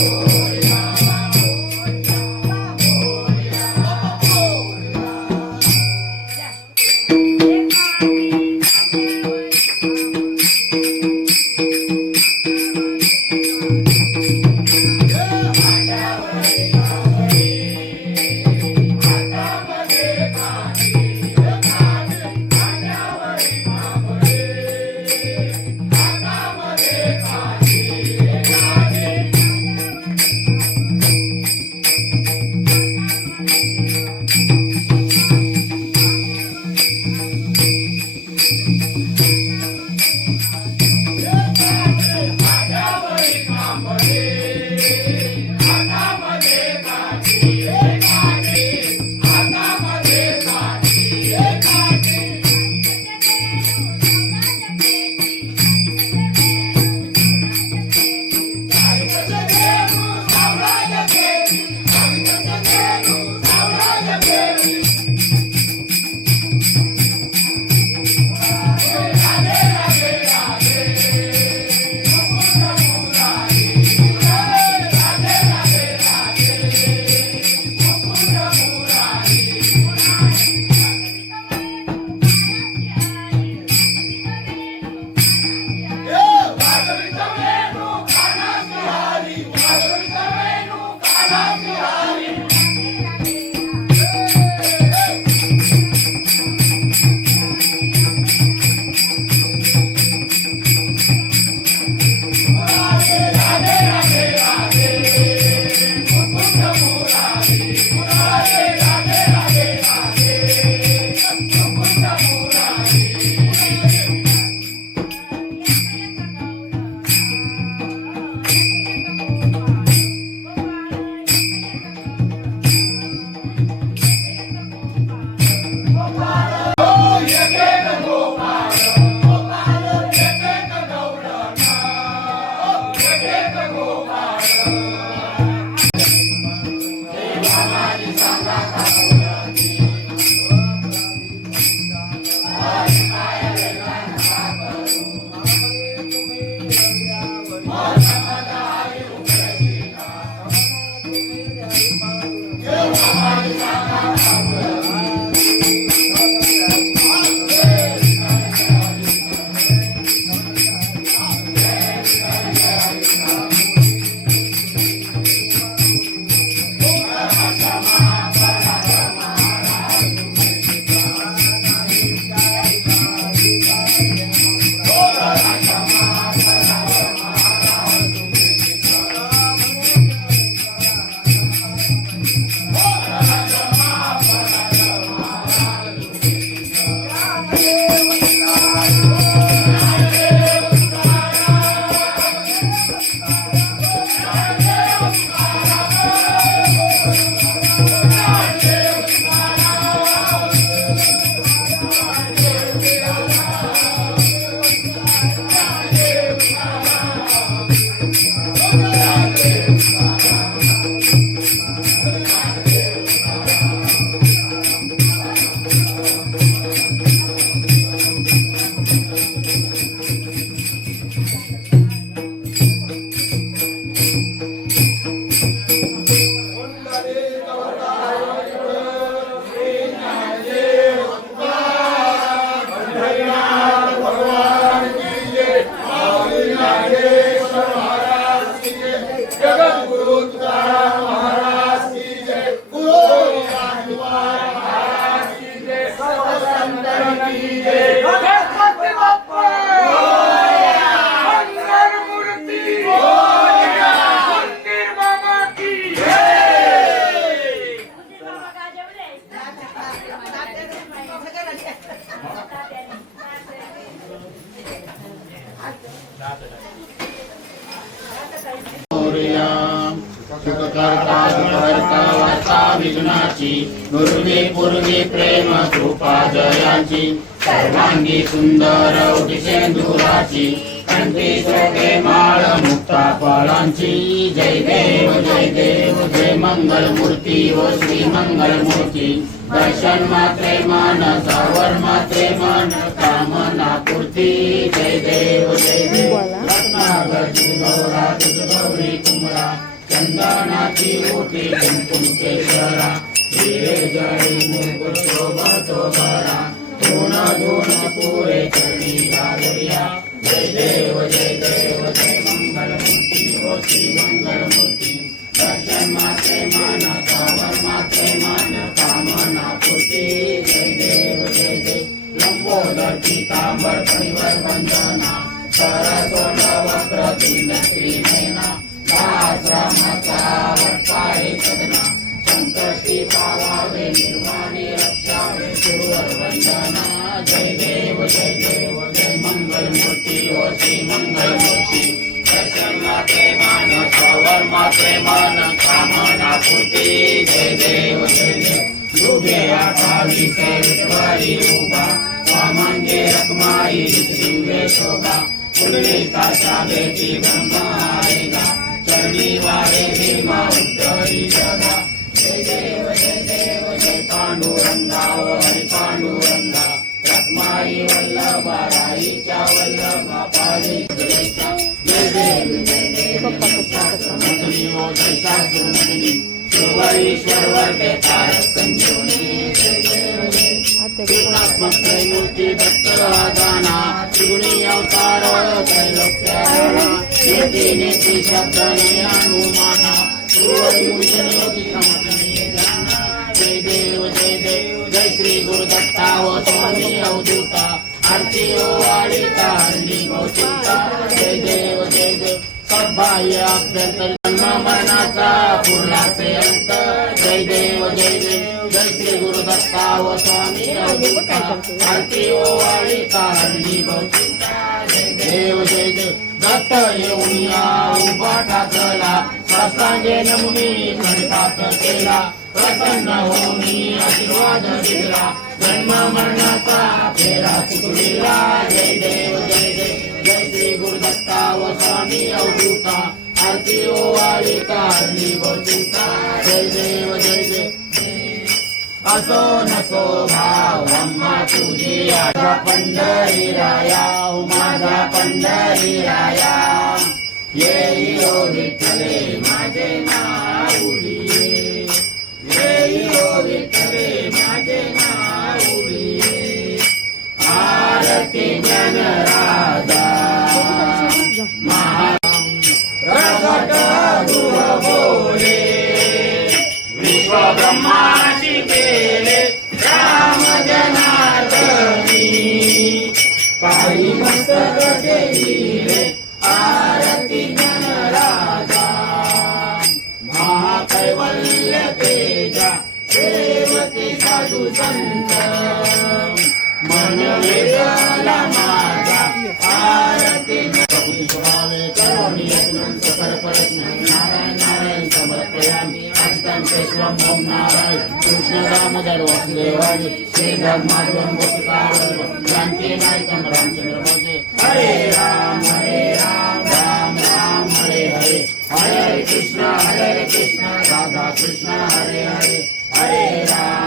Oh, Thank you. Thank you. सुखकर्ता दुःखहर्ता विघ्नाची पूर्वी पूर्वी प्रेम कृपा जयाची सर्वांगी सुंदर उटी कंठी शोभे माळ मुक्ता फळांची. जय देव जय देव जय मंगल मूर्ती व श्री मंगल मूर्ती दर्शन मात्रे मान सावर मात्रे मान कामना पूर्ती. जय देव जय देव. रत्नागरची गौरा तुझ गौरी कुमरा चंदनाची ओटी कुंकुम केसरा हिरे जळी मुकुट सोबत बरा धुण धुण पुरे चरणी घालूया जय देव जय देव जय मंगल मूर्ती ओ श्री मंगल मूर्ती दर्शन मात्रे मान सावर माते मान कामना पुती जय देव जय देव. लंबोदर पीतांबर परिवर वंदना. सरसोड वक्र तीन त्रिनयना दाश्रमाचा वटपाळे सदना संकष्टी पावावे निर्वाणी रक्षावे सुरवर जय देव जय देव जय मंगल मूर्ती ओ श्री मंगल मूर्ती दर्शन मात्रे मान सावर कामना पूर्ती जय देव जय देव युगे अठ्ठावीस विठवारी उभा वामांगे रखमाई दिव्य शोभा पुंडलिकाच्या ब्रह्मा त्रैमूर्ती दत्त दाना त्रिगुणी अवतार त्रैलोक्याना नेती नेती शब्द अनुमाना सुरवरी मूर्ती योगी जय देव जय देव जय श्री गुरुदत्ता व स्वामी अवधूता आरती ओ वाळीता हरणी जय देव जय देव सद्भाय अभ्यंतर मनाचा पूर्णाचे अंत. जय देव जय देव जय श्री गुरुदत्ता व स्वामी आरती ओ वाळीता हरणी भौतिकता जय देव जय देव. दत्त येऊन या उभा टाकला सत्सांगे नमुनी खंडात केला. प्रसन्न होऊनी आशीर्वाद दिला. जन्म मरणाचा फेरा सुटलेला जय देव जय देव. जय श्री गुरुदत्ता व स्वामी अवधूता आरती हो, ओ वाळी कारणी भौतिका जय देव जय देव. असो नसो भाव अम्मा तुझी आजा पंढरी राया हो माझा पंढरी राया. येई ओ विठ्ठले श्री माधवं गोपिकावल्लभं क्रांती नायकं रामचंद्र హరే రామ హరే రామ రామ రామ హరే హరే హరే కృష్ణ హరే కృష్ణ రాధా కృష్ణ హరే హరే హరే రామ.